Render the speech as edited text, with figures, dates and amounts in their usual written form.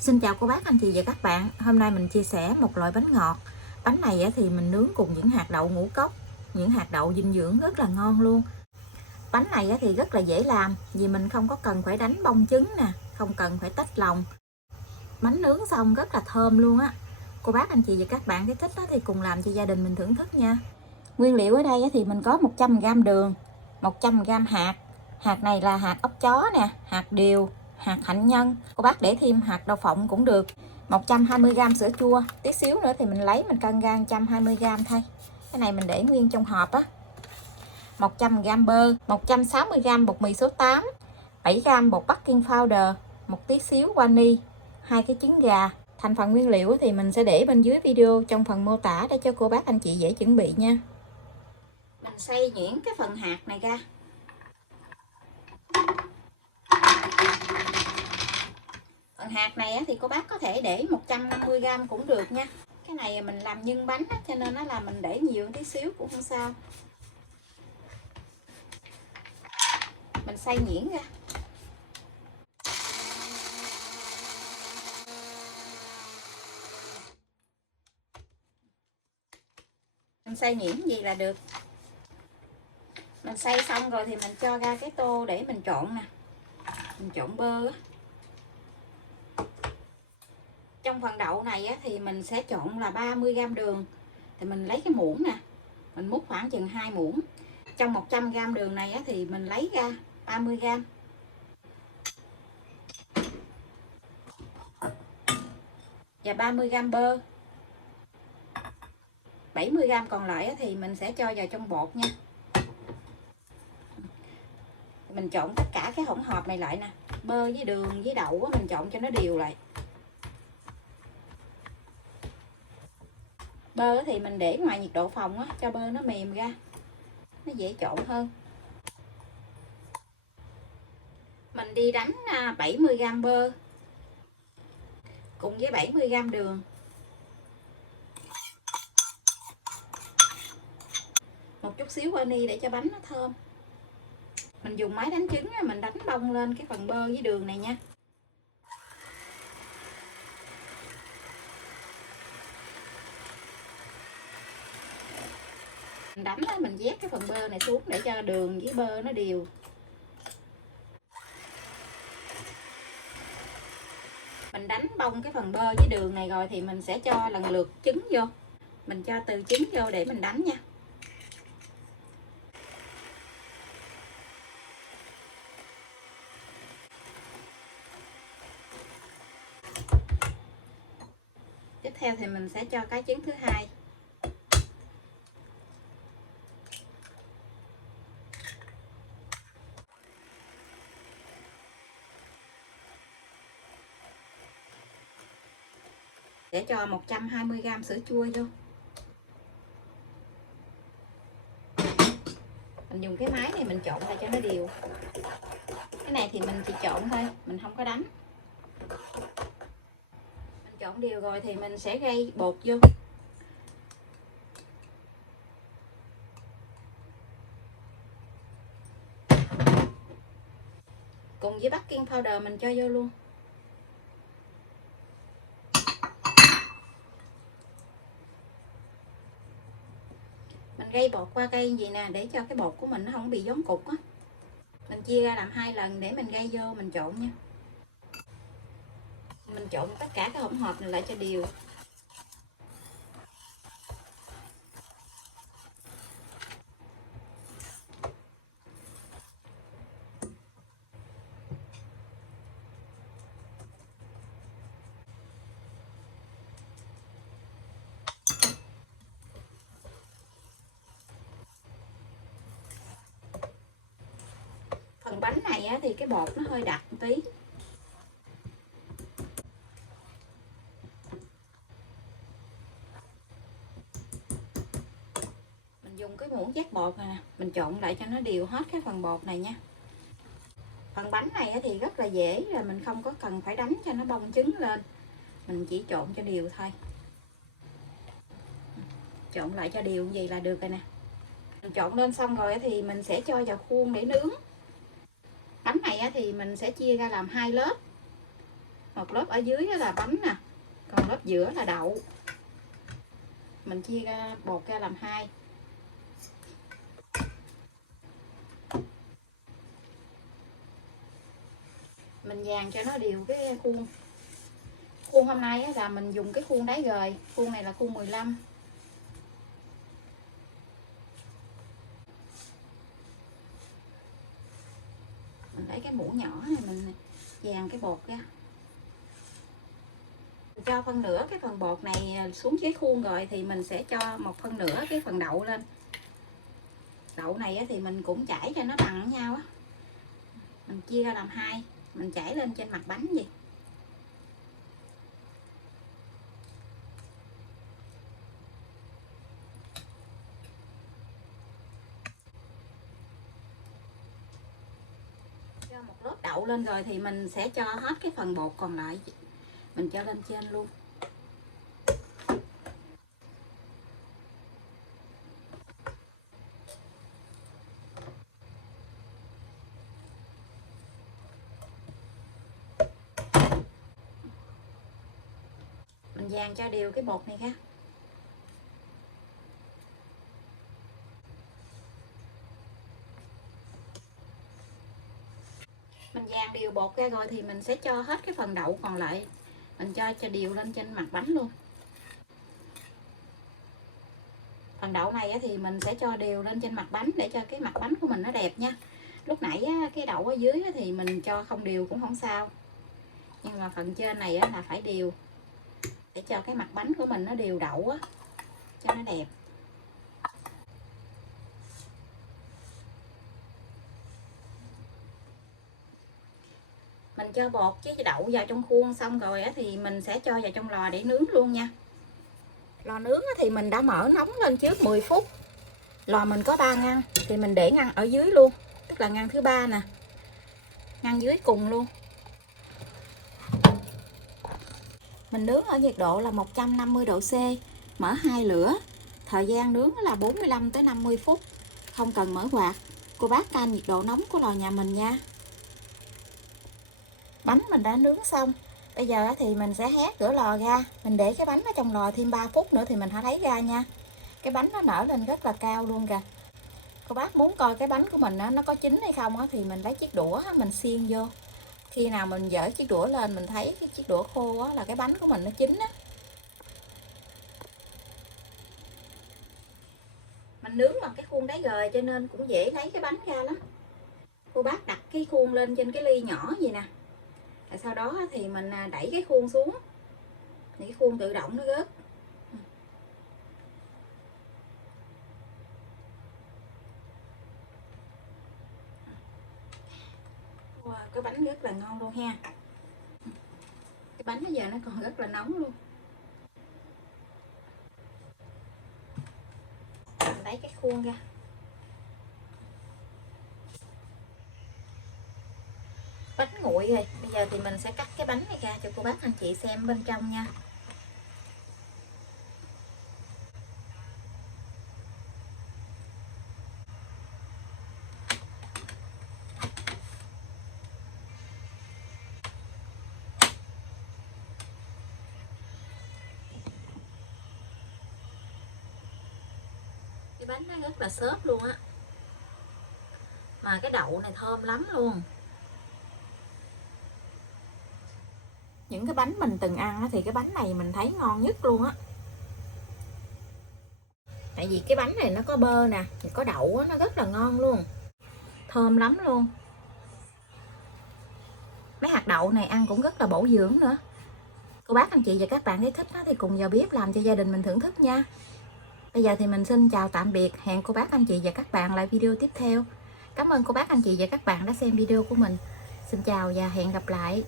Xin chào cô bác, anh chị và các bạn. Hôm nay mình chia sẻ một loại bánh ngọt. Bánh này thì mình nướng cùng những hạt đậu ngũ cốc, những hạt đậu dinh dưỡng rất là ngon luôn. Bánh này thì rất là dễ làm vì mình không có cần phải đánh bông trứng nè, không cần phải tách lòng. Bánh nướng xong rất là thơm luôn á. Cô bác, anh chị và các bạn thích thì cùng làm cho gia đình mình thưởng thức nha. Nguyên liệu ở đây thì mình có 100g đường, 100g hạt. Hạt này là hạt ốc chó nè, hạt điều, hạt hạnh nhân. Cô bác để thêm hạt đậu phộng cũng được. 120g sữa chua, tí xíu nữa thì mình lấy mình cân ra 120g thôi. Cái này mình để nguyên trong hộp á. 100g bơ, 160g bột mì số 8, 7g bột baking powder, một tí xíu vani, 2 cái trứng gà. Thành phần nguyên liệu thì mình sẽ để bên dưới video trong phần mô tả để cho cô bác anh chị dễ chuẩn bị nha. Mình xay nhuyễn cái phần hạt này ra. Phần hạt này thì cô bác có thể để 150g cũng được nha. Cái này mình làm nhân bánh cho nên nó là mình để nhiều tí xíu cũng không sao. Mình xay nhuyễn ra. Mình xay nhuyễn gì là được. Mình xay xong rồi thì mình cho ra cái tô để mình trộn nè. Mình trộn bơ á. Trong phần đậu này thì mình sẽ trộn là 30g đường. Thì mình lấy cái muỗng nè, mình múc khoảng chừng 2 muỗng. Trong 100g đường này thì mình lấy ra 30g. Và 30g bơ. 70g còn lại thì mình sẽ cho vào trong bột nha. Mình trộn tất cả cái hỗn hợp này lại nè. Bơ với đường với đậu mình trộn cho nó đều lại. Bơ thì mình để ngoài nhiệt độ phòng cho bơ nó mềm ra, nó dễ trộn hơn. Mình đi đánh 70g bơ cùng với 70g đường, một chút xíu vani để cho bánh nó thơm. Mình dùng máy đánh trứng mình đánh bông lên cái phần bơ với đường này nha. Mình đánh mình vét cái phần bơ này xuống để cho đường với bơ nó đều. Mình đánh bông cái phần bơ với đường này rồi thì mình sẽ cho lần lượt trứng vô. Mình cho từ trứng vô để mình đánh nha. Tiếp theo thì mình sẽ cho cái trứng thứ hai. Để cho 120g sữa chua vô. Mình dùng cái máy này mình trộn lại cho nó đều. Cái này thì mình chỉ trộn thôi, mình không có đánh. Mình trộn đều rồi thì mình sẽ gây bột vô. Cùng với baking powder mình cho vô luôn. Mình gây bột qua cây gì nè để cho cái bột của mình nó không bị vón cục á. Mình chia ra làm 2 lần để mình gây vô mình trộn nha. Mình trộn tất cả cái hỗn hợp này lại cho đều. Phần bánh này thì cái bột nó hơi đặc một tí. Mình dùng cái muỗng vắt bột này nè, mình trộn lại cho nó đều hết cái phần bột này nha. Phần bánh này thì rất là dễ, là mình không có cần phải đánh cho nó bong trứng lên. Mình chỉ trộn cho đều thôi. Trộn lại cho đều như vậy là được rồi nè. Mình trộn lên xong rồi thì mình sẽ cho vào khuôn để nướng. Bánh này thì mình sẽ chia ra làm 2 lớp. Một lớp ở dưới là bánh nè, còn lớp giữa là đậu. Mình chia ra bột ra làm hai. Mình dàn cho nó đều cái khuôn. Khuôn hôm nay là mình dùng cái khuôn đáy gời, khuôn này là khuôn 15. Mình lấy cái muỗng nhỏ này mình dàn cái bột ra. Cho phân nửa cái phần bột này xuống dưới khuôn rồi thì mình sẽ cho một phân nửa cái phần đậu lên. Đậu này thì mình cũng chảy cho nó bằng nhau á. Mình chia ra làm hai, mình chảy lên trên mặt bánh gì. Cho một lớp đậu lên rồi thì mình sẽ cho hết cái phần bột còn lại, mình cho lên trên luôn. Mình dàn cho đều cái bột này ra. Mình dàn đều bột ra rồi thì mình sẽ cho hết cái phần đậu còn lại, mình cho đều lên trên mặt bánh luôn. Phần đậu này thì mình sẽ cho đều lên trên mặt bánh để cho cái mặt bánh của mình nó đẹp nha. Lúc nãy cái đậu ở dưới thì mình cho không đều cũng không sao, nhưng mà phần trên này là phải đều để cho cái mặt bánh của mình nó đều đậu á, cho nó đẹp. Mình cho bột với đậu vào trong khuôn xong rồi thì mình sẽ cho vào trong lò để nướng luôn nha. Lò nướng thì mình đã mở nóng lên trước 10 phút. Lò mình có 3 ngăn thì mình để ngăn ở dưới luôn, tức là ngăn thứ 3 nè, ngăn dưới cùng luôn. Mình nướng ở nhiệt độ là 150 độ C, mở 2 lửa. Thời gian nướng là 45 tới 50 phút, không cần mở quạt. Cô bác canh nhiệt độ nóng của lò nhà mình nha. Bánh mình đã nướng xong. Bây giờ thì mình sẽ hé cửa lò ra, mình để cái bánh ở trong lò thêm 3 phút nữa thì mình hãy lấy ra nha. Cái bánh nó nở lên rất là cao luôn kìa. Cô bác muốn coi cái bánh của mình nó có chín hay không thì mình lấy chiếc đũa mình xiên vô. Khi nào mình dỡ chiếc đũa lên mình thấy cái chiếc đũa khô là cái bánh của mình nó chín á. Mình nướng bằng cái khuôn đáy gời cho nên cũng dễ lấy cái bánh ra lắm. Cô bác đặt cái khuôn lên trên cái ly nhỏ gì nè. Rồi sau đó thì mình đẩy cái khuôn xuống thì cái khuôn tự động nó rớt. Wow, cái bánh rất là ngon luôn ha. Cái bánh bây giờ nó còn rất là nóng luôn. Mình lấy cái khuôn ra. Bánh nguội rồi, bây giờ thì mình sẽ cắt cái bánh này ra cho cô bác anh chị xem bên trong nha. Cái bánh nó rất là xốp luôn á, mà cái đậu này thơm lắm luôn. Những cái bánh mình từng ăn thì cái bánh này mình thấy ngon nhất luôn á. Tại vì cái bánh này nó có bơ nè, có đậu nó rất là ngon luôn, thơm lắm luôn. Mấy hạt đậu này ăn cũng rất là bổ dưỡng nữa. Cô bác anh chị và các bạn thấy thích thì cùng vào bếp làm cho gia đình mình thưởng thức nha. Bây giờ thì mình xin chào tạm biệt, hẹn cô bác anh chị và các bạn lại video tiếp theo. Cảm ơn cô bác anh chị và các bạn đã xem video của mình. Xin chào và hẹn gặp lại.